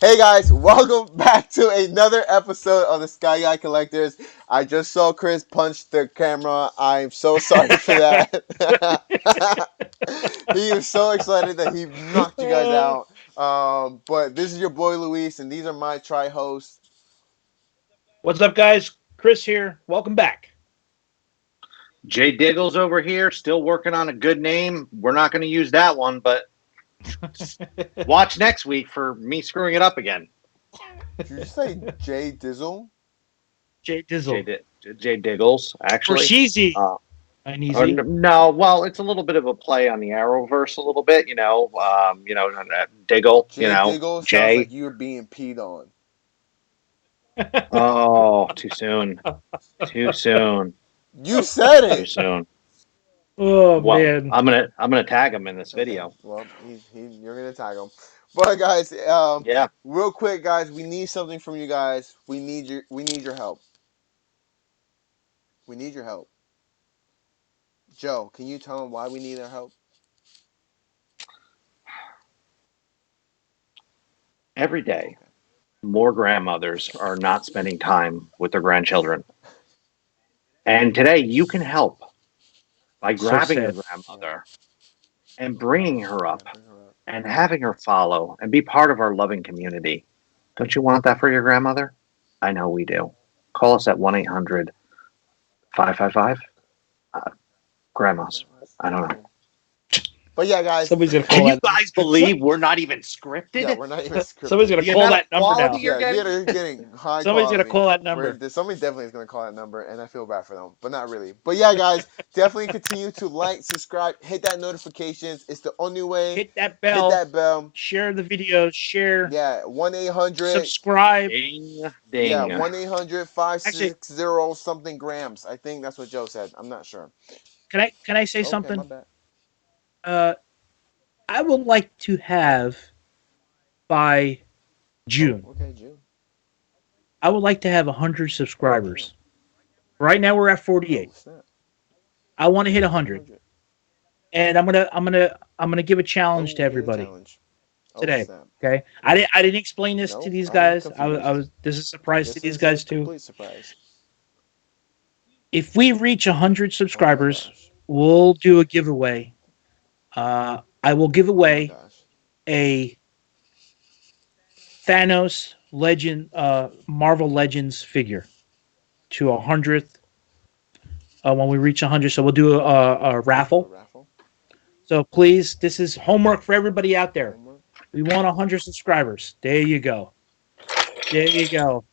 Hey guys, welcome back to another episode of the Skyguy Collectors. I just saw Chris punch the camera. I'm so sorry for that. He was so excited that he knocked you guys out. But this is your boy Luis, and these are my tri-hosts. What's up, guys? Chris here. Welcome back. Jay Diggles over here, still working on a good name. We're not going to use that one, but watch next week for me screwing it up again. Did you just say Jay Dizzle? Jay Dizzle. Jay Diggles, Or actually. Sheezy. Uneasy. No, well, it's a little bit of a play on the Arrowverse, a little bit, Diggle, Jay Diggle sounds Jay. like you're being peed on. Oh, too soon. Too soon. You said Too it. soon. Oh Well, man. I'm gonna tag him in this video. Well, you're gonna tag him. But guys, Yeah. real quick, guys, we need something from you guys. We need your help. We need your help. Joe, can you tell them why we need their help? Every day, more grandmothers are not spending time with their grandchildren. And today you can help by So grabbing a sad. grandmother and bringing her up Yeah, bring her up. and having her follow and be part of our loving community. Don't you want that for your grandmother? I know we do. Call us at 1-800 555 grandmas. I don't know. But yeah, guys. Somebody's gonna Can call you that. guys believe we're not even scripted? Yeah, we're not even scripted. Somebody's gonna The call amount that of number now. quality you're Yeah, getting? they're getting high Somebody's quality. gonna call that number. Somebody definitely is gonna call that number, and I feel bad for them, but not really. But yeah, guys, definitely continue to like, subscribe, hit that notifications. It's the only way. Hit that bell. Hit that bell. Share the videos. Share. Yeah, 1-800. Subscribe. Ding, Yeah, ding. 1-800-560 something grams. I think that's what Joe said. I'm not sure. Can I say Okay, my something? bad. I would like to have by June. Okay, June. I would like to have 100 subscribers. Right now we're at 48. Oh, snap. I want to hit 100. And I'm gonna give a challenge to Oh, everybody challenge. Oh, today. snap. Okay, I didn't explain this to No, these I'm guys. confused. I was this is a surprise to This these is guys a too. complete surprise. If we reach 100 Oh my subscribers, gosh. we'll do a giveaway. I will give Oh my away gosh. a Thanos Legend, Marvel Legends figure to 100th when we reach 100. So we'll do a A raffle. raffle. So please, this is homework for everybody out there. Homework. We want 100 subscribers. There you go. There you go.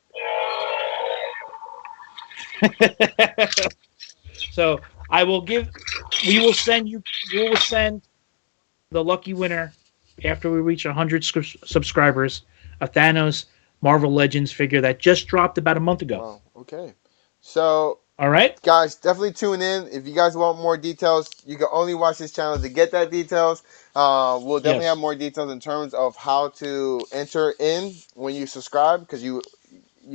So I will give. We will send you. We will send the lucky winner after we reach 100 subscribers a Thanos Marvel Legends figure that just dropped about a month ago. Wow. Okay. So, All right. guys, definitely tune in. If you guys want more details, you can only watch this channel to get that details. We'll definitely have more details in terms of how to enter in when you subscribe, because you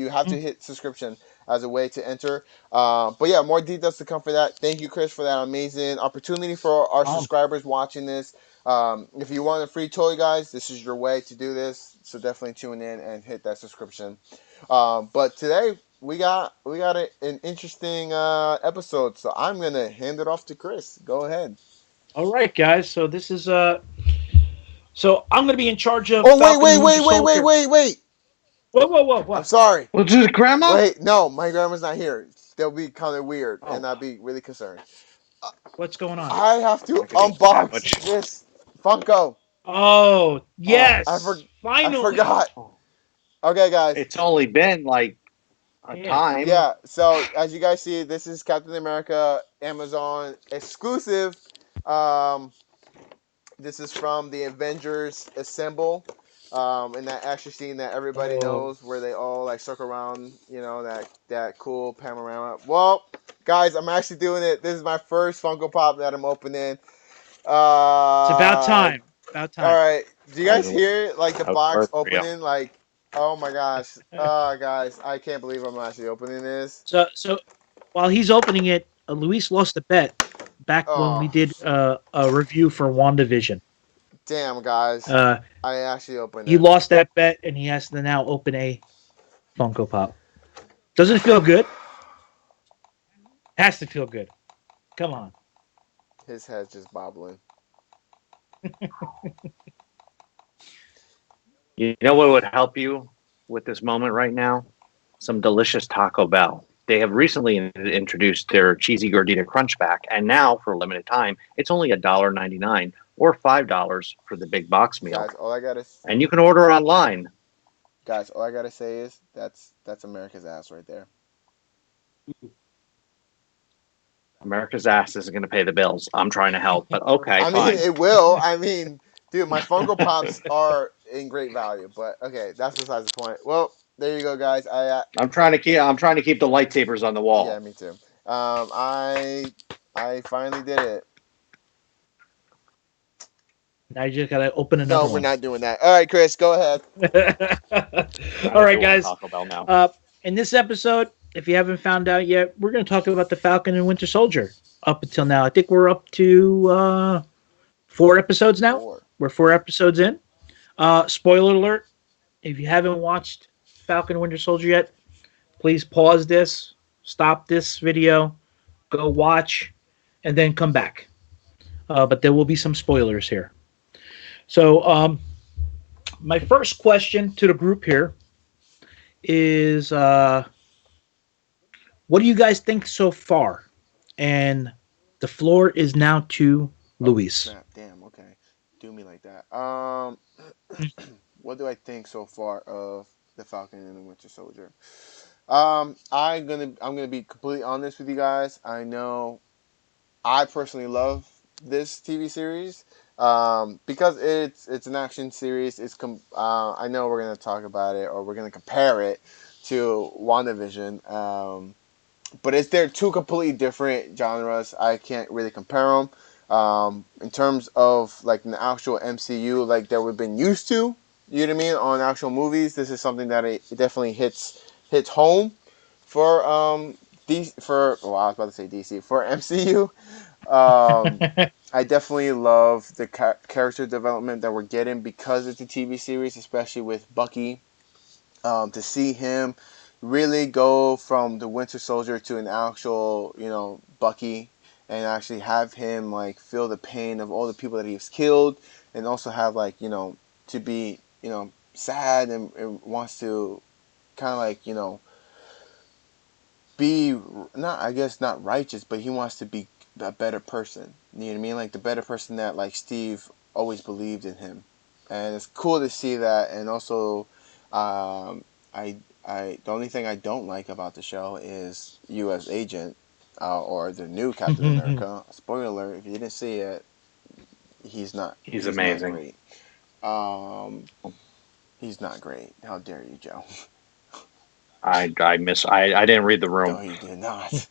have to hit subscription as a way to enter. But yeah, more details to come for that. Thank you, Chris, for that amazing opportunity for our subscribers watching this. If you want a free toy, guys, this is your way to do this. So definitely tune in and hit that subscription. But today we got an interesting episode. So I'm gonna hand it off to Chris. Go ahead. All right, guys. So this is So I'm gonna be in charge of. Oh Falcon wait, and Winter Soldier. Whoa! What? I'm sorry. Well, this is grandma? Wait, no, my grandma's not here. That'll be kind of weird, and I'd be really concerned. What's going on? I have to Look at this unbox sandwich. this Funko. Oh yes! I Finally. forgot. Okay, guys. It's only been like a time. Yeah. So as you guys see, this is Captain America Amazon exclusive. This is from the Avengers Assemble. And that action scene that everybody knows, where they all like circle around, that cool panorama. Well, guys, I'm actually doing it. This is my first Funko Pop that I'm opening. It's about time. About time. All right. Do you guys hear like the box appropriate. opening? Like, oh my gosh, guys, I can't believe I'm actually opening this. So while he's opening it, Luis lost a bet back when we did a review for WandaVision. Damn, guys. Uh, I actually opened he it. lost that bet, and he has to now open a Funko Pop. Does it feel good? Has to feel good. Come on. His head's just bobbling. You know what would help you with this moment right now? Some delicious Taco Bell. They have recently introduced their cheesy gordita crunch back, and now for a limited time, it's only $1.99 or $5 for the big box meal. Guys, all I gotta And you can order online. say is that's America's ass right there. America's ass isn't going to pay the bills. I'm trying to help, but okay, I mean, fine. it will. I mean, dude, my Funko Pops are in great value, but okay, that's besides the point. Well, there you go, guys. I'm trying to keep the lightsabers on the Yeah, wall. me too. I finally did it. Now you just gotta open No, another we're one. not doing that. All right, Chris, go ahead. All Gotta right, do it on guys. Taco Bell now. In this episode, if you haven't found out yet, we're going to talk about the Falcon and Winter Soldier. Up until now, I think we're up to 4 episodes now. 4. We're 4 episodes in. Spoiler alert: if you haven't watched Falcon and Winter Soldier yet, please pause this, stop this video, go watch, and then come back. But there will be some spoilers here. So, my first question to the group here is what do you guys think so far? And the floor is now to Oh Luis. snap! Damn. Okay, do me like that. What do I think so far of the Falcon and the Winter Soldier? I'm gonna be completely honest with you guys. I know I personally love this TV series because it's an action series. I know we're gonna talk about it or we're gonna compare it to WandaVision. But they're two completely different genres. I can't really compare them. In terms of like the actual MCU, like that we've been used to, you know what I mean, on actual movies. This is something that it definitely hits home for well, I was about to say DC for MCU. I definitely love the character development that we're getting because it's a TV series, especially with Bucky. To see him really go from the Winter Soldier to an actual, Bucky, and actually have him like feel the pain of all the people that he's killed, and also have like to be sad and wants to kind of like be not I guess not righteous, but he wants to be a better person. You know what I mean? Like the better person that like Steve always believed in him, and it's cool to see that. And also, um, I the only thing I don't like about the show is U.S. Agent or the new Captain America. Spoiler alert: if you didn't see it, he's not He's he's not amazing. great. Um, he's not great. How dare you, Joe? I didn't read the room. No, you did not.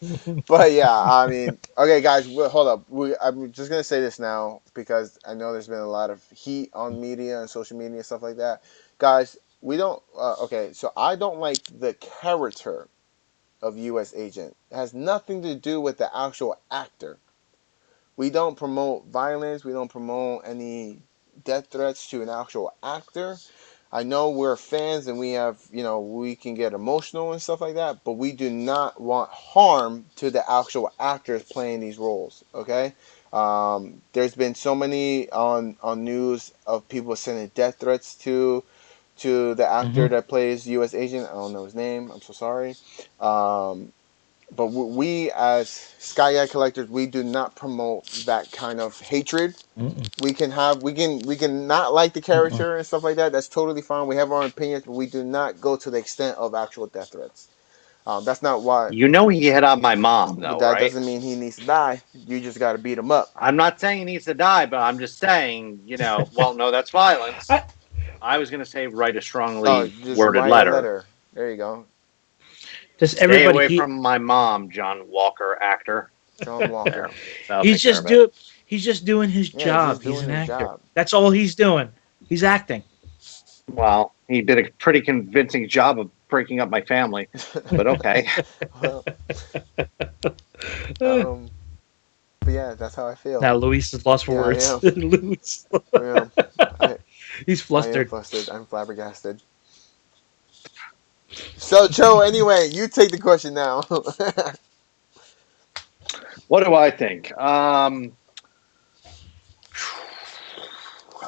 But yeah, I mean, okay, guys, hold up. I'm just gonna say this now because I know there's been a lot of heat on media and social media and stuff like that. Guys, we don't. Okay, so I don't like the character of U.S. Agent. It has nothing to do with the actual actor. We don't promote violence. We don't promote any death threats to an actual actor. I know we're fans and we have, we can get emotional and stuff like that, but we do not want harm to the actual actors playing these roles. Okay, there's been so many on news of people sending death threats to the actor Mhm. that plays U.S. Agent. I don't know his name. I'm so sorry. But we as Skyguy collectors, we do not promote that kind of hatred. Mm-mm. We can not like the Mm-mm. character and stuff like that. That's totally fine. We have our opinions, but we do not go to the extent of actual death threats. That's not why. You know he hit on my mom, But though, that right? doesn't mean he needs to die. You just got to beat him up. I'm not saying he needs to die, but I'm just saying, well, no, that's violence. I, I was going to say write a Oh, strongly just worded write a letter. letter. There you go, does Stay everybody away from my mom, John Walker, actor. John Walker. There, that'll he's take care just of it. do he's just doing his Yeah, he's just job. He's doing an his actor. job. That's all he's doing. He's acting. Well, he did a pretty convincing job of breaking up my family, but okay. Well, um, yeah, that's how I feel. Now Luis is lost for Yeah, I words. am. Luis. I am. I, He's I am flustered. flustered. I'm flabbergasted. So, Joe, anyway, you take the question now. What do I think?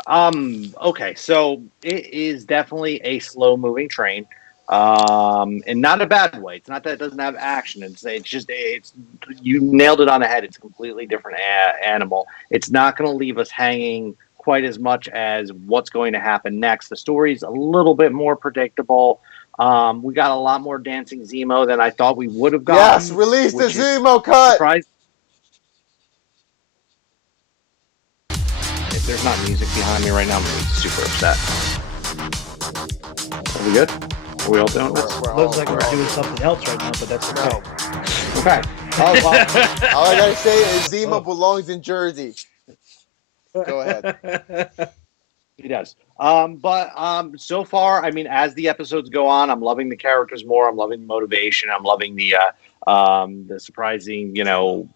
Okay, so it is definitely a slow moving train. And not a bad way. It's not that it doesn't have action. It's just it's you nailed it on the head. It's a completely different animal. It's not going to leave us hanging quite as much as what's going to happen next. The story's a little bit more predictable. We got a lot more dancing Zemo than I thought we would have Yes, gotten, release the which is ZEMO cut. surprising. If there's not music behind me right now, I'm going to be super upset. Are we good? Are we all doing this? Looks like we're doing something else right now, but that's okay. No. Okay. All I gotta say is Zemo belongs in Jersey. Go ahead. He does. But so far, I mean, as the episodes go on, I'm loving the characters more. I'm loving the motivation. I'm loving the surprising, the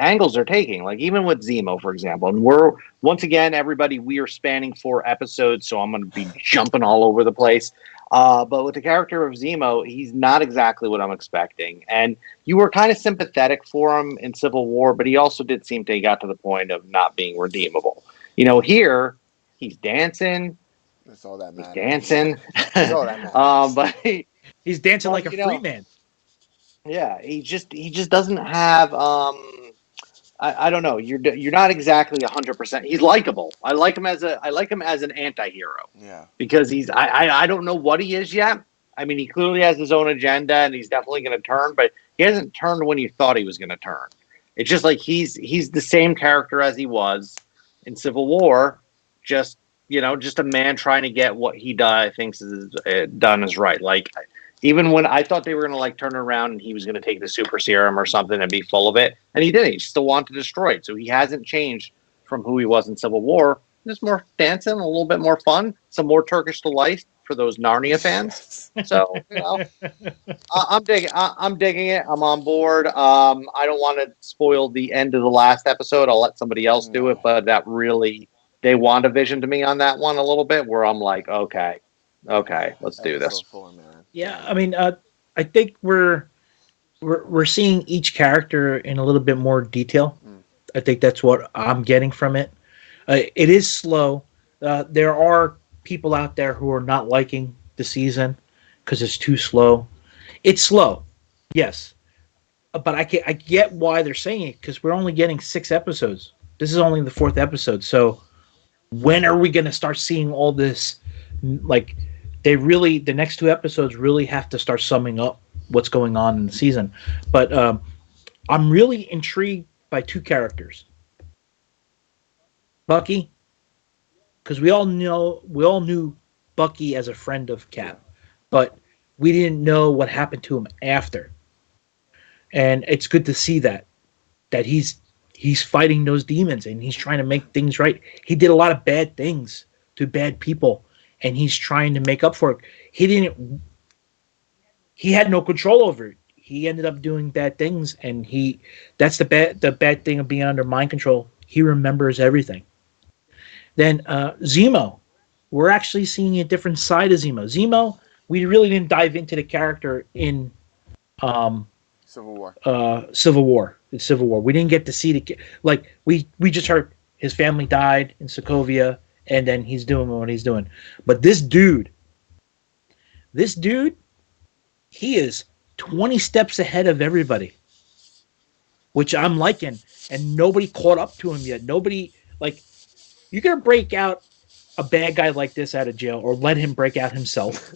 angles they're taking. Like even with Zemo, for example, and we're once again, everybody, we are spanning 4 episodes, so I'm going to be jumping all over the place. But with the character of Zemo, he's not exactly what I'm expecting, and you were kind of sympathetic for him in Civil War, but he also did seem to got to the point of not being redeemable. Here he's dancing. That's all that He's matters. dancing. That's all that matters. But He's dancing like a free man. Yeah, he just doesn't have. I don't know. You're not exactly 100%. He's likable. I like him as an anti-hero. Yeah. Because I don't know what he is yet. I mean, he clearly has his own agenda, and he's definitely going to turn, but he hasn't turned when you thought he was going to turn. It's just like he's the same character as he was in Civil War, just just a man trying to get what he thinks is done is right. Like even when I thought they were going to like turn it around and he was going to take the super serum or something and be full of it, and he didn't. He still wanted to destroy it. So he hasn't changed from who he was in Civil War. Just more dancing, a little bit more fun, some more Turkish delight for those Narnia fans. So I'm digging. I'm digging it. I'm on board. I don't want to spoil the end of the last episode. I'll let somebody else do it. But that really, they WandaVision to me on that one a little bit, where I'm like, okay, let's do this. 4, man. Yeah, I mean, I think we're seeing each character in a little bit more detail. I think that's what I'm getting from it. It is slow. There are people out there who are not liking the season because it's too slow. It's slow, yes, but I get why they're saying it because we're only getting 6 episodes. This is only the 4th episode, so when are we going to start seeing all this? Like, the next 2 episodes really have to start summing up what's going on in the season. But I'm really intrigued by 2 characters. Bucky, because we all knew Bucky as a friend of Cap, but we didn't know what happened to him after. And it's good to see that he's fighting those demons and he's trying to make things right. He did a lot of bad things to bad people, and he's trying to make up for it. He had no control over it. He ended up doing bad things, and that's the bad thing of being under mind control. He remembers everything. Then Zemo, we're actually seeing a different side of Zemo. Zemo, we really didn't dive into the character in Civil War. Civil War. We didn't get to see we just heard his family died in Sokovia, and then he's doing what he's doing. But this dude, he is 20 steps ahead of everybody, which I'm liking, and nobody caught up to him yet. Nobody, like, you're gonna break out a bad guy like this out of jail, or let him break out himself,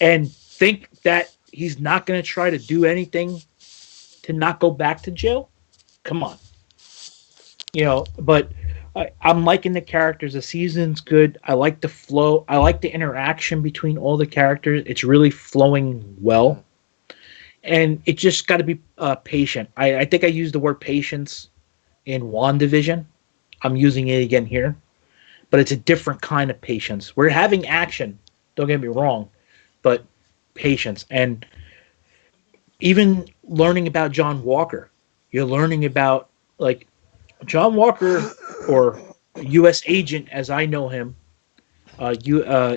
and think that he's not gonna try to do anything to not go back to jail. Come on, But I'm liking the characters. The season's good. I like the flow. I like the interaction between all the characters. It's really flowing well, and it just got to be patient. I think I used the word patience in WandaVision. I'm using it again here, but it's a different kind of patience. We're having action. Don't get me wrong, but patience, and even learning about John Walker. You're learning about like John Walker, or U.S. Agent as I know him.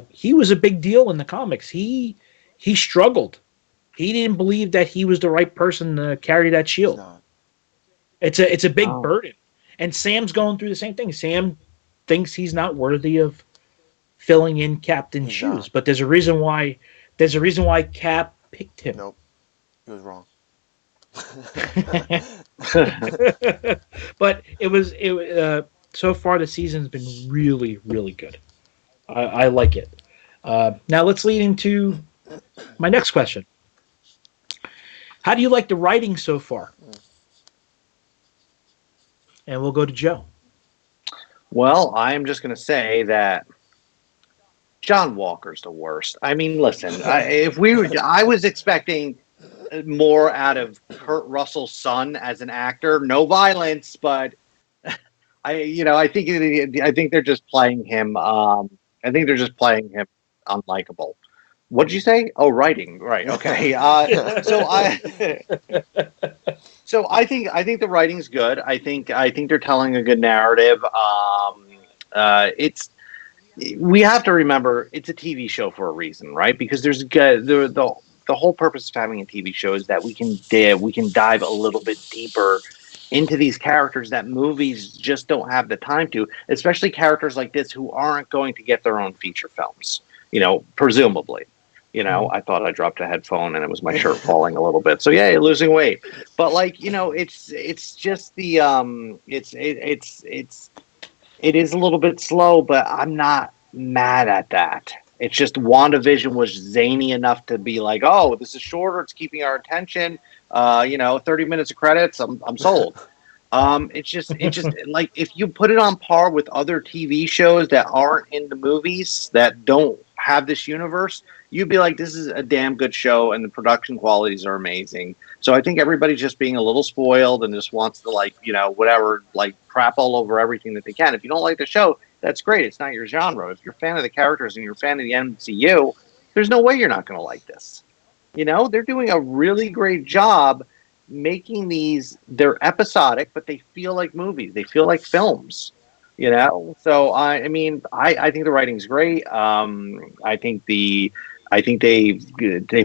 He was a big deal in the comics. He struggled. He didn't believe that he was the right person to carry that He's shield. not. It's a big Oh, burden. And Sam's going through the same thing. Sam thinks he's not worthy of filling in Captain's He's not. shoes, but there's a reason why Cap picked him. Nope. He was wrong. But so far the season's been really really good. I like it. Now let's lead into my next question. How do you like the writing so far? And we'll go to Joe. well, I'm just going to say that John Walker's the worst. I mean, listen, I was expecting more out of Kurt Russell's son as an actor. No violence, but I think they're just playing him. I think they're just playing him unlikable. What did you say? Oh, writing. Right. Okay. So I so I think the writing's good. I think they're telling a good narrative. It's we have to remember it's a TV show for a reason, right? Because the whole purpose of having a TV show is that we can dive a little bit deeper into these characters that movies just don't have the time to, especially characters like this who aren't going to get their own feature films, presumably. I thought I dropped a headphone and it was my shirt falling a little bit. So yeah, losing weight. But like, it's just it is a little bit slow, but I'm not mad at that. It's just WandaVision was zany enough to be like, oh, this is shorter. It's keeping our attention. 30 minutes of credits. I'm sold. It's just like if you put it on par with other TV shows that aren't in the movies that don't have this universe, you'd be like, this is a damn good show, and the production qualities are amazing. So I think everybody's just being a little spoiled and just wants to whatever, like crap all over everything that they can. If you don't like the show, that's great. It's not your genre. If you're a fan of the characters and you're a fan of the MCU, there's no way you're not going to like this. They're doing a really great job making they're episodic, but they feel like movies. They feel like films. So I think the writing's great. I think they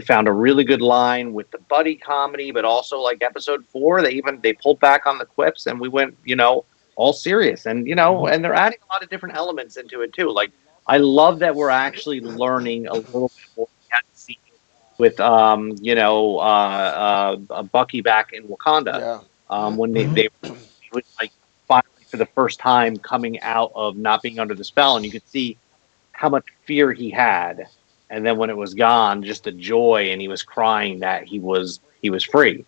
found a really good line with the buddy comedy, but also like episode 4, they pulled back on the quips and we went, all serious, and Mhm. and they're adding a lot of different elements into it too. Like I love that we're actually learning a little bit more with Bucky back in Wakanda, Yeah. when Mhm. they was like finally for the first time coming out of not being under the spell, and you could see how much fear he had, and then when it was gone, just the joy, and he was crying that he was free.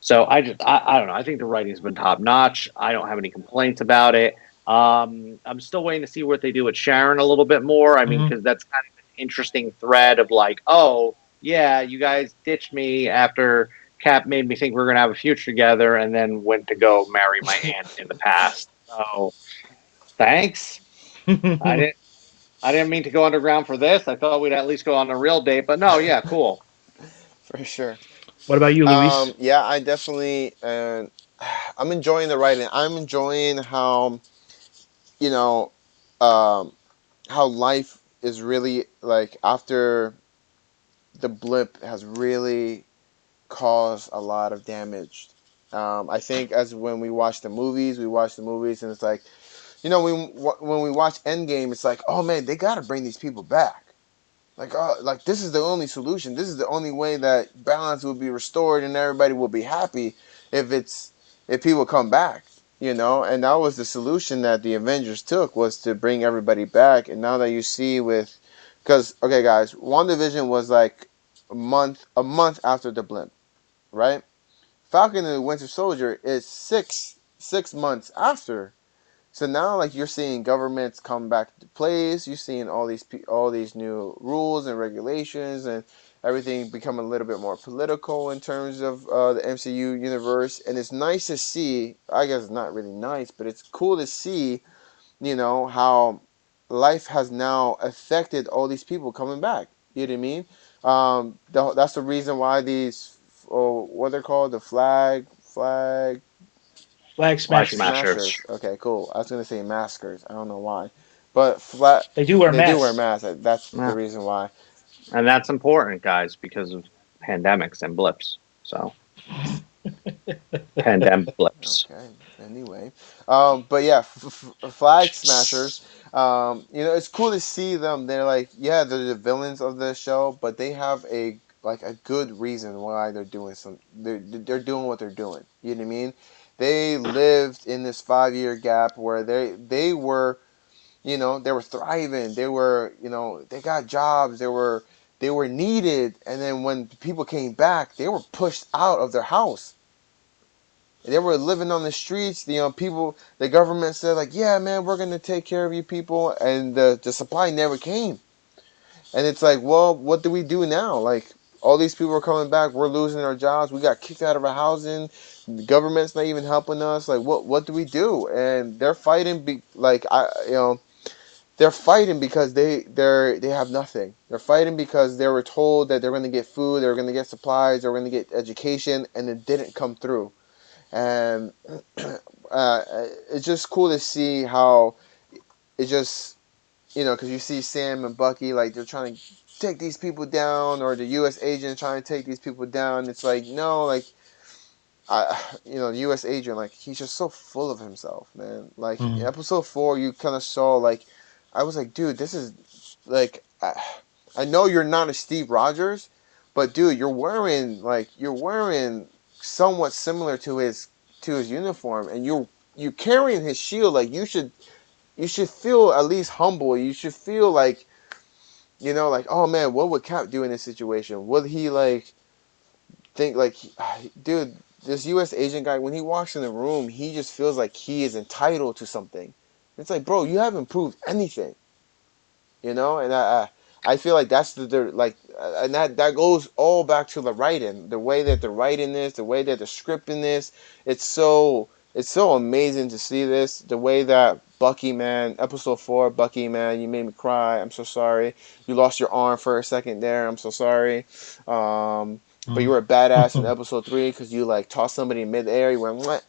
So I don't know. I think the writing's been top notch. I don't have any complaints about it. I'm still waiting to see what they do with Sharon a little bit more. I mean, Mhm. because that's kind of an interesting thread of like, oh yeah, you guys ditched me after Cap made me think we are gonna have a future together, and then went to go marry my aunt in the past. So thanks. I didn't. I didn't mean to go underground for this. I thought we'd at least go on a real date, but no, yeah, cool. For sure. What about you, Luis? Yeah, I definitely. I'm enjoying the writing. I'm enjoying how you know, um, how life is really like after the blip has really caused a lot of damage. I think as when we watch the movies, and it's like, when we watch Endgame, it's like, oh man, they gotta bring these people back. Like, oh, like this is the only solution. This is the only way that balance will be restored and everybody will be happy if it's if people come back. And that was the solution that the Avengers took, was to bring everybody back. And now that you see because okay, guys, WandaVision was like a month after the blimp, right? Falcon and the Winter Soldier is six months after. So now, like, you're seeing governments come back to place. You're seeing all these new rules and regulations, and everything become a little bit more political in terms of the MCU universe. And it's nice to see. I guess it's not really nice, but it's cool to see. How life has now affected all these people coming back. You know what I mean? That's the reason why these, oh, what they're called, the flag Flag Flag smashers. smashers. Smashers. Okay, cool. I was gonna say maskers. I don't know why, but flat. They do wear They do wear masks. masks. That's the Yeah. reason why. And that's important, guys, because of pandemics and blips. So pandemic blips. Okay. Anyway, but yeah, flag smashers. It's cool to see them. They're like, yeah, they're the villains of the show, but they have a good reason why they're doing some. They're doing what they're doing. You know what I mean? They lived in this 5 year gap where they were, they were thriving. They were, they got jobs. They were needed, and then when people came back, they were pushed out of their house. They were living on the streets. People, the government said like, yeah, man, we're gonna take care of you people, and the supply never came. And it's like, well, what do we do now? Like, all these people are coming back. We're losing our jobs. We got kicked out of our housing. The government's not even helping us. Like, what do we do? And they're fighting. They're fighting because they have nothing. They're fighting because they were told that they're gonna get food, they were gonna get supplies, they were gonna get education, and it didn't come through. And uh, it's just cool to see how it just, because you see Sam and Bucky, like, they're trying to take these people down, or the U.S. agent trying to take these people down. It's like, no, like, the U.S. agent, like, he's just so full of himself, man. Like, in Mm. episode 4, you kind of saw, like, I was like, dude, this is, like, I know you're not a Steve Rogers, but dude, you're wearing somewhat similar to his uniform, and you're carrying his shield. Like, you should feel at least humble. You should feel like, like, oh man, what would Cap do in this situation? Would he, like, think like, dude, this U.S. agent guy, when he walks in the room, he just feels like he is entitled to something. It's like, bro, you haven't proved anything. And I feel like that's and that goes all back to the writing, the way that the writing is, the way that the scripting is. It's so amazing to see this, the way that Bucky, man, episode 4, Bucky, man, you made me cry. I'm so sorry. You lost your arm for a second there. I'm so sorry. But you were a badass in Mm. episode 3 because you, like, tossed somebody in midair. You went what?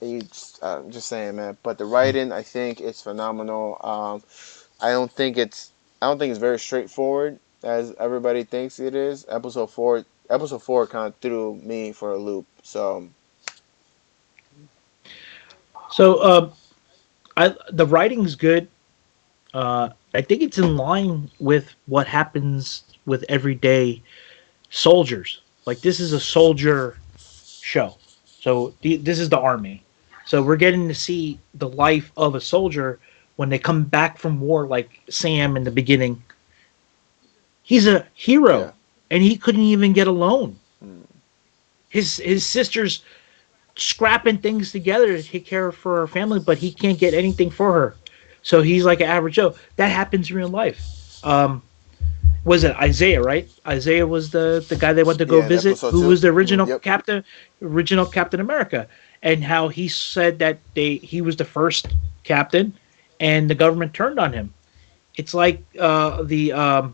And I'm just saying, man. But the writing, I think it's phenomenal. I don't think it's I don't think it's very straightforward as everybody thinks it is. Episode 4 kind of threw me for a loop. So So, the writing's good. I think it's in line with what happens with everyday soldiers. Like, this is a soldier show. So this is the army. So we're getting to see the life of a soldier when they come back from war. Like Sam in the beginning, he's a yeah. hero, and he couldn't even get a loan. Mm. His sister's scrapping things together to take care of for her family, but he can't get anything for her. So he's like an average Joe. That happens in real life. Um, was it Isaiah, right? Isaiah was the guy they went to go Yeah, in visit, episode who 2. was the Yep. original Captain America, and how he said that he was the first captain, and the government turned on him. It's like the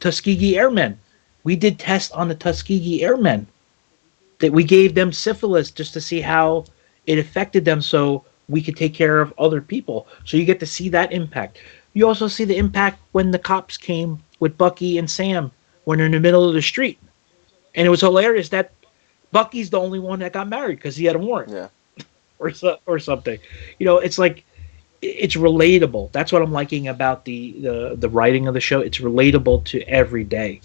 Tuskegee Airmen. We did tests on the Tuskegee Airmen that we gave them syphilis just to see how it affected them, so we could take care of other people. So you get to see that impact. You also see the impact when the cops came with Bucky and Sam when they're in the middle of the street. And it was hilarious that Bucky's the only one that got married because he had a warrant Yeah. or something. It's like it's relatable. That's what I'm liking about the writing of the show. It's relatable to every day.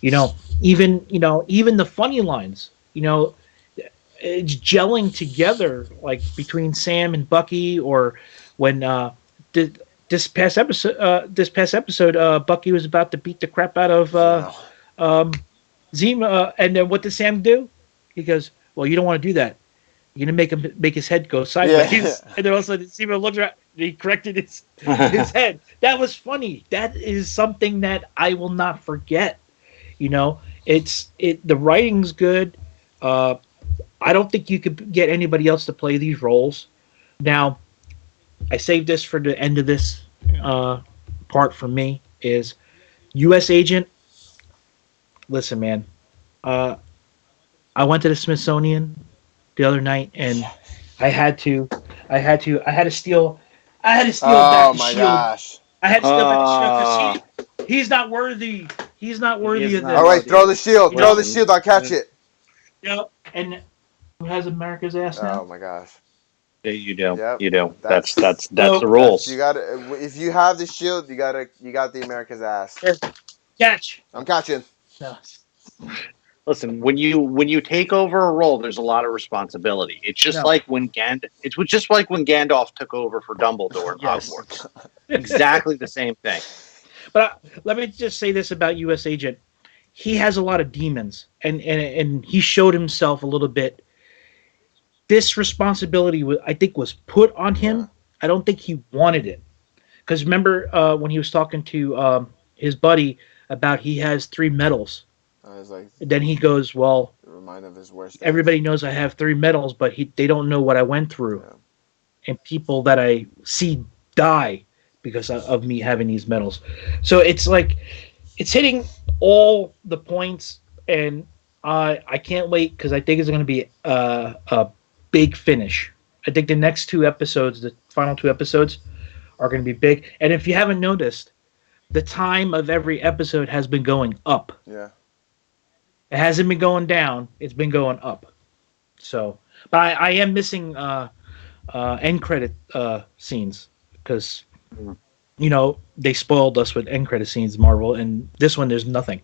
Even the funny lines. It's gelling together, like between Sam and Bucky, or when th- this past episode, Bucky was about to beat the crap out of Zemo. um, Zima, and then what does Sam do? He goes, "Well, you don't want to do that. You're gonna make his head go Yeah. sideways." And then all of a sudden, Zima looks around. And he corrected his head. That was funny. That is something that I will not forget. You know, the writing's good. Uh, I don't think you could get anybody else to play these roles. Now, I saved this for the end of this uh, part for me is U.S. Agent. Listen, man. Uh, I went to the Smithsonian the other night, and I had to, I had to steal, Oh that my shield. gosh! I had to steal back the shield because Uh, he's not worthy. He's not he worthy is of All not this. right, worthy throw of the it. shield. You Throw know, the Listen, shield. I'll catch it. and who has America's ass Oh now? my gosh! you do. Yep. You do. That's That's the So that's you rules. got to. If you have the shield, you got the America's ass. here, catch. I'm catching. No, Listen, when you take over a role, there's a lot of responsibility. no. It's just like when Gandalf took over for Dumbledore in Yes. Hogwarts. Exactly the same thing. But let me just say this about U.S. Agent. He has a lot of demons, and he showed himself a little bit. This responsibility, I think, was put on Yeah. him. I don't think he wanted it. Because remember when he was talking to his buddy about he has 3 medals. I was like, Then he goes, "Well, remind of his worst days. everybody knows I have 3 medals, but they don't know what I went through Yeah. and people that I see die because of me having these medals." So it's like it's hitting all the points, and I can't wait because I think it's going to be a big finish. I think the next 2 episodes, the final 2 episodes, are going to be big. And if you haven't noticed, the time of every episode has been going up. Yeah. It hasn't been going down. It's been going up. So, but I am missing end credit scenes because they spoiled us with end credit scenes, Marvel, and this one there's nothing.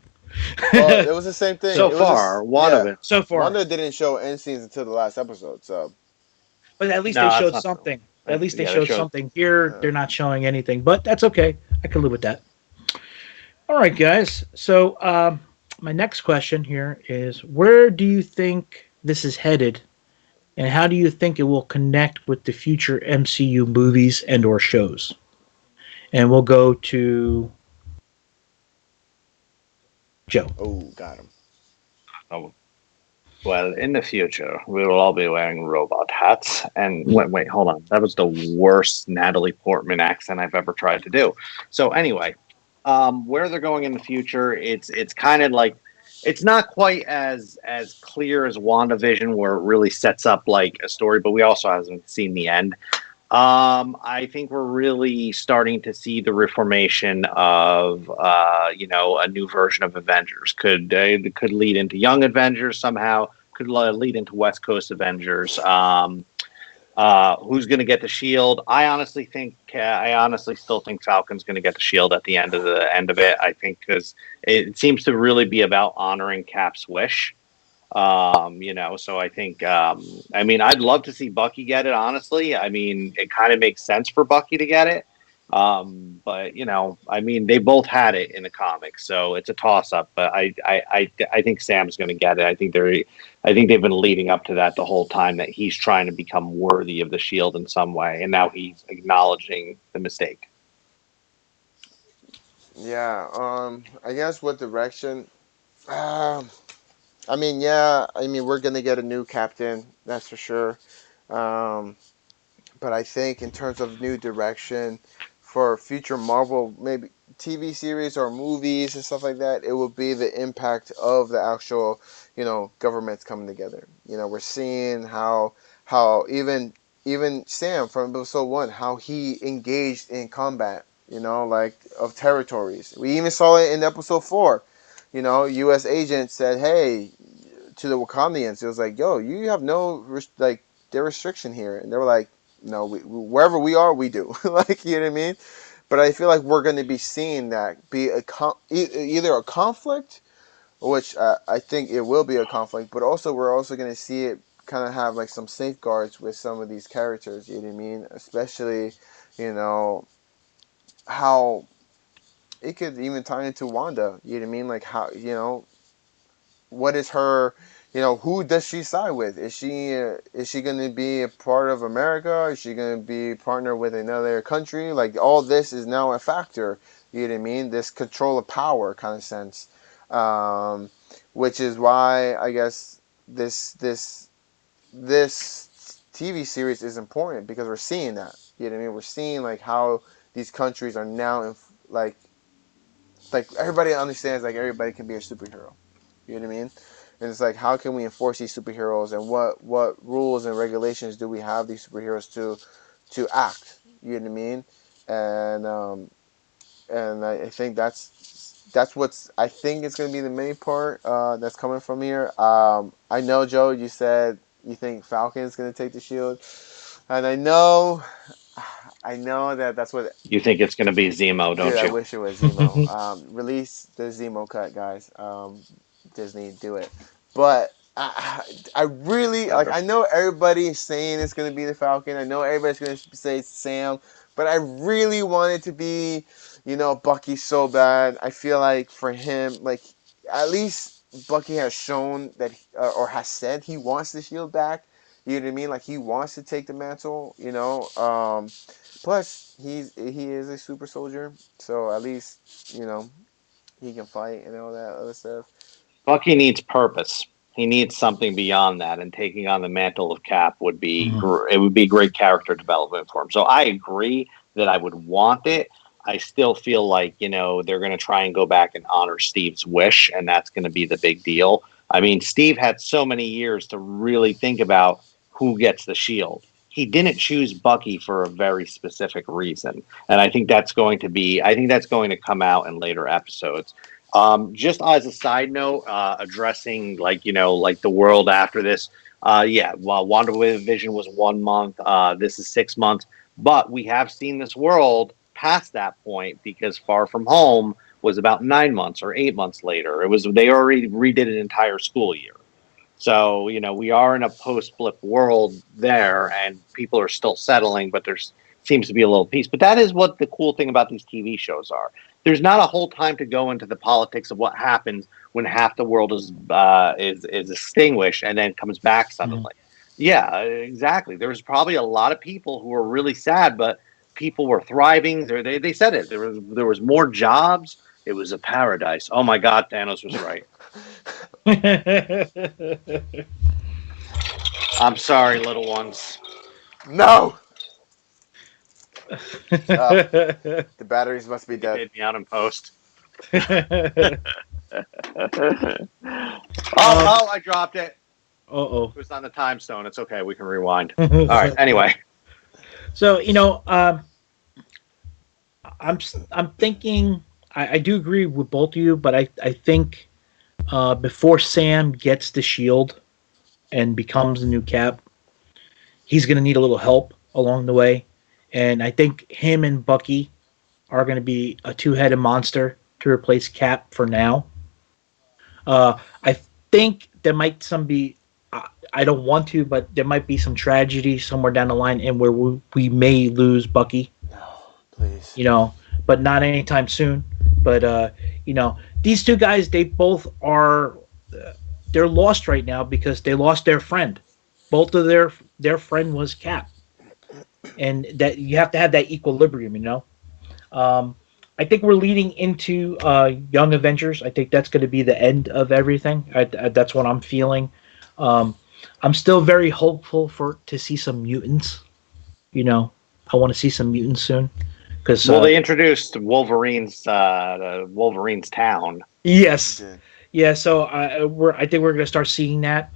Well, it was the same thing. So So It was just far, one of yeah. it. so far, Wanda didn't show end scenes until the last episode, so but at least they No, that's showed not true. something. At least they Yeah, they showed showed. something. Here yeah. they're not showing anything, but that's okay. I can live with that. All right, guys. So my next question here is: where do you think this is headed, and how do you think it will connect with the future MCU movies and/or shows? And we'll go to Joe. Oh, got him. Oh, well, in the future, we will all be wearing robot hats. And wait, hold on. That was the worst Natalie Portman accent I've ever tried to do. So anyway, where they're going in the future, it's kind of like it's not quite as clear as WandaVision, where it really sets up like a story, but we also haven't seen the end. I think we're really starting to see the reformation of, a new version of Avengers. Could lead into Young Avengers somehow. Could lead into West Coast Avengers. Who's going to get the shield? I honestly still think Falcon's going to get the shield at the end of it. I think because it seems to really be about honoring Cap's wish. So I think, I mean, I'd love to see Bucky get it, honestly. I mean, it kind of makes sense for Bucky to get it. But I mean, they both had it in the comics, so it's a toss up. But I think Sam's going to get it. I think they've been leading up to that the whole time, that he's trying to become worthy of the shield in some way, and now he's acknowledging the mistake. Yeah. I guess what direction? Um. I mean, yeah. I mean, we're gonna get a new captain. That's for sure. Um. But I think in terms of new direction for future Marvel, maybe TV series or movies and stuff like that, it will be the impact of the actual, governments coming together. We're seeing how even Sam from episode 1, how he engaged in combat. Like of territories. We even saw it in episode 4. U.S. agent said, "Hey," to the Wakandians. It was like, "Yo, you have no like their restriction here," and they were like, "No, wherever we are, we do." Like, you know what I mean? But I feel like we're going to be seeing that be either a conflict, which I think it will be a conflict, but also we're also going to see it kind of have like some safeguards with some of these characters. You know what I mean? Especially, you know how it could even tie into Wanda. You know what I mean? Like how what is her, who does she side with? Is she going to be a part of America? Is she going to be partner with another country? Like all this is now a factor. You know what I mean? This control of power kind of sense, um, which is why I guess this TV series is important because we're seeing that. You know what I mean? We're seeing like how these countries are now like everybody understands like everybody can be a superhero. You know what I mean? and it's like, how can we enforce these superheroes, and what rules and regulations do we have these superheroes to act? You know what I mean? And I think that's what's I think it's gonna be the main part that's coming from here. I know, Joe, you said you think Falcon is gonna take the shield, and I know that that's what. You think it's going to be Zemo, Dude, don't I you? wish it was Zemo. Release the Zemo cut, guys. Disney, do it. But I really like. Whatever. I know everybody's saying it's gonna be the Falcon. I know everybody's gonna say Sam, but I really want it to be, Bucky so bad. I feel like for him, like at least Bucky has shown that, or has said he wants the shield back. You know what I mean? Like he wants to take the mantle. Plus, he is a super soldier, so at least he can fight and all that other stuff. Bucky needs purpose. He needs something beyond that, and taking on the mantle of Cap would be it would be great character development for him. So I agree that I would want it. I still feel like they're going to try and go back and honor Steve's wish, and that's going to be the big deal. I mean, Steve had so many years to really think about who gets the shield. He didn't choose Bucky for a very specific reason, and I think that's going to come out in later episodes. Just as a side note, addressing like the world after this. Yeah, well, WandaVision was 1 month. This is 6 months, but we have seen this world past that point because Far From Home was about 9 months or 8 months later. They already redid an entire school year. So, we are in a post blip world there, and people are still settling, but there's seems to be a little peace. But that is what the cool thing about these TV shows are. There's not a whole time to go into the politics of what happens when half the world is extinguished and then comes back suddenly. Yeah, exactly. There's probably a lot of people who are really sad, but people were thriving. They said it. There was more jobs. It was a paradise. Oh my God, Thanos was right. I'm sorry, little ones. No. The batteries must be You dead. paid me out in post. Oh, I dropped it. Uh-oh. It was on the time stone. It's okay. We can rewind. All right. Anyway. So I'm thinking I do agree with both of you, but I think before Sam gets the shield and becomes the new Cap, he's going to need a little help along the way, and I think him and Bucky are going to be a two-headed monster to replace Cap for now. I think there might some be. I don't want to, but there might be some tragedy somewhere down the line, and where we may lose Bucky. No, please. But not anytime soon. But these two guys, they both are. They're lost right now because they lost their friend. Both of their friend was Cap, and that you have to have that equilibrium. Um, I think we're leading into Young Avengers. I think that's going to be the end of everything. That's what I'm feeling. Um, I'm still very hopeful to see some mutants. I want to see some mutants soon because Well, they introduced Wolverine's town. yes, yeah. So I think we're going to start seeing that.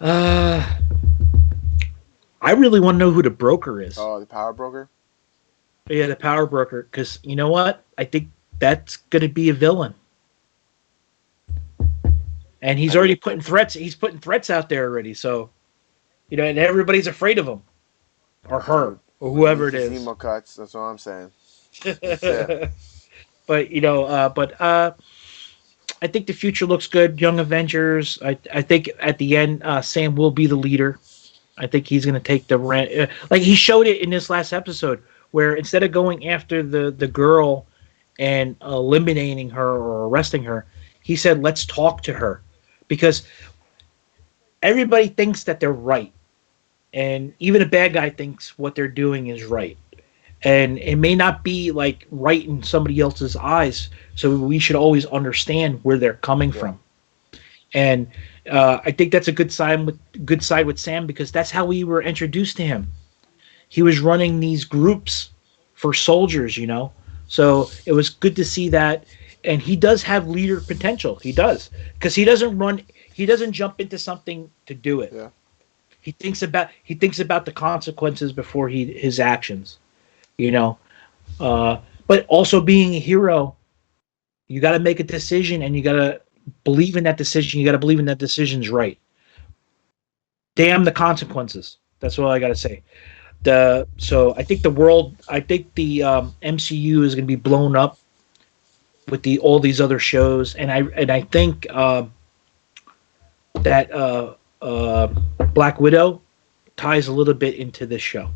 I really want to know who the broker is. Oh, the power broker. Yeah, the power broker. Because you know what? I think that's going to be a villain. And he's already putting threats. He's putting threats out there already. So, and everybody's afraid of him, or her, or whoever it is. ZEMO cuts. That's what I'm saying. But I think the future looks good. Young Avengers. I think at the end, Sam will be the leader. I think he's going to take the rent. Like he showed it in this last episode, where instead of going after the girl and eliminating her or arresting her, he said, "Let's talk to her," because everybody thinks that they're right, and even a bad guy thinks what they're doing is right, and it may not be like right in somebody else's eyes. So we should always understand where they're coming from, and I think that's a good side with Sam because that's how we were introduced to him. He was running these groups for soldiers, So it was good to see that. and he does have leader potential. He does, because he doesn't run. He doesn't jump into something to do it. Yeah. He thinks about the consequences before his actions. You know, uh, but also being a hero, you got to make a decision, and you got to believe in that decision. You got to believe in that decision's right. Damn the consequences. That's all I got to say. So I think the MCU is going to be blown up with all these other shows, and I think that Black Widow ties a little bit into this show,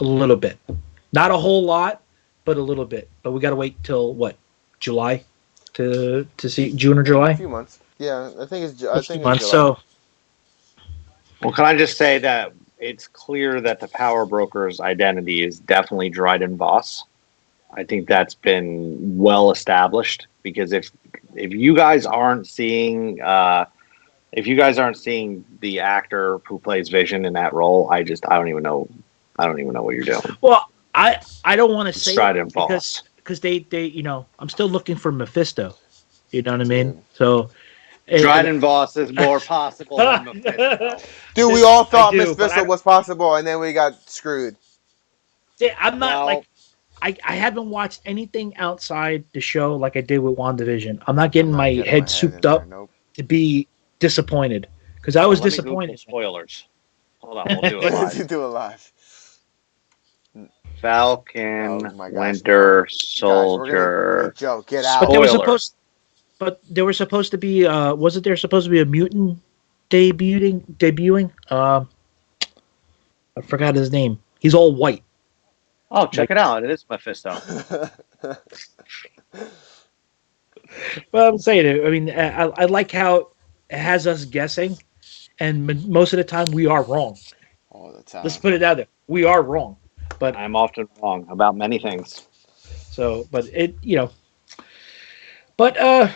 a little bit, not a whole lot, but a little bit. But we got to wait till what, July, to see June or Yeah, a July, few months. Yeah, a I few think it's months. July. So Well, can I just say that it's clear that the power broker's identity is definitely Dryden Voss. I think that's been well established because if you guys aren't seeing the actor who plays Vision in that role, I don't even know what you're doing. well, I don't want to It's say it Dryden because Voss. they I'm still looking for Mephisto. You know what I mean? Dude. So Dryden Voss is more possible than Mephisto. Dude, we all I thought do, Miss but Fizzle was possible, and then we got screwed. I'm not like Well, I haven't watched anything outside the show like I did with WandaVision. I'm not I'm getting not my getting my head head souped in there. up Nope. to be disappointed because I was let me Google disappointed. spoilers. Hold on, we'll do it live. Do it live. Oh Falcon, my gosh, no, Winter guys, we're gonna Soldier. Joe, get But out. there was Spoilers. supposed to be wasn't there supposed to be a mutant debuting? I forgot his name. He's all white. Oh, check Like, it out. It is Mephisto. well, I'm saying it. I mean, I like how it has us guessing, and most of the time we are wrong. All the Let's time. put it out there. We are wrong. But I'm often wrong about many things. but but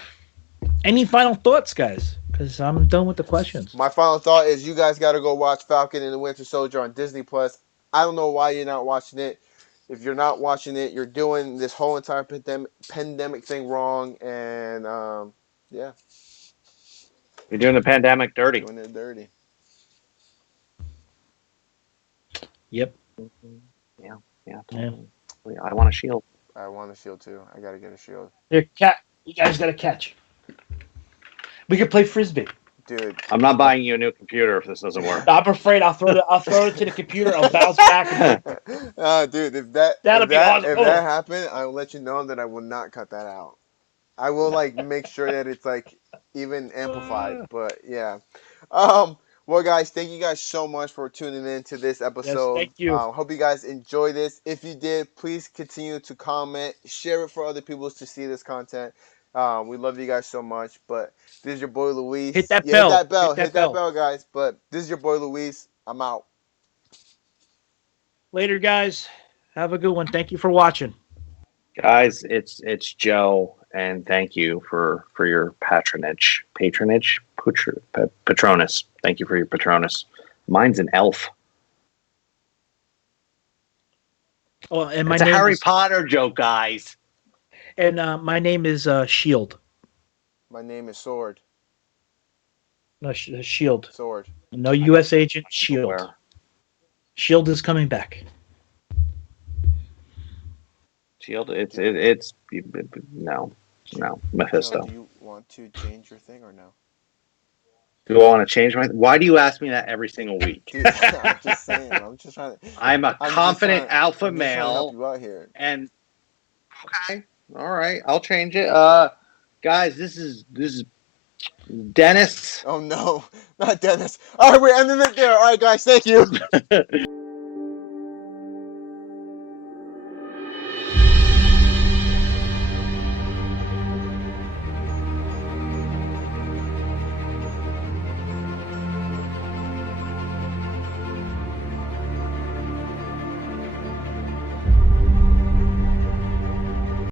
any final thoughts, guys? Because I'm done with the questions. My final thought is you guys got to go watch Falcon and the Winter Soldier on Disney Plus. I don't know why you're not watching it. If you're not watching it, you're doing this whole entire pandemic thing wrong, and yeah, You're doing the pandemic dirty. doing it dirty. Yep. Yeah, yeah, Yeah. totally. I want a shield. I want a shield too. I gotta get a shield. Here, cat. You guys got to catch. We could play frisbee. Dude, I'm not buying you a new computer if this doesn't work. I'm afraid I'll throw it to the computer. I'll bounce back. dude, if That'll be awesome. if that happened, I will let you know that I will not cut that out. I will like make sure that it's like even amplified. But yeah, well, guys, thank you guys so much for tuning in to this episode. Yes, thank you. Hope you guys enjoy this. If you did, please continue to comment, share it for other people to see this content. We love you guys so much. But this is your boy Luis. Hit that Yeah, bell. hit that bell. Hit that bell, guys. But this is your boy Luis. I'm out. Later, guys. Have a good one. Thank you for watching. Guys, it's Joe, and thank you for your patronage. Patronus. Thank you for your Patronus. Mine's an elf. Oh, and my It's a name Harry is, Potter joke, guys. and my name is Shield. My name is Sword. No, Shield. Sword. No U.S. agent. Shield. Where? Shield is coming back. Shield. It's no Mephisto. Joe, do you want to change your thing or no? Do I want to change my? Why do you ask me that every single week? Dude, I'm just saying. I'm just trying to. I'm a confident alpha I'm just trying to male, help you out here. and okay, all right, I'll change it. Guys, this is Dennis. Oh no, not Dennis. All right, we're ending it there. All right, guys, thank you.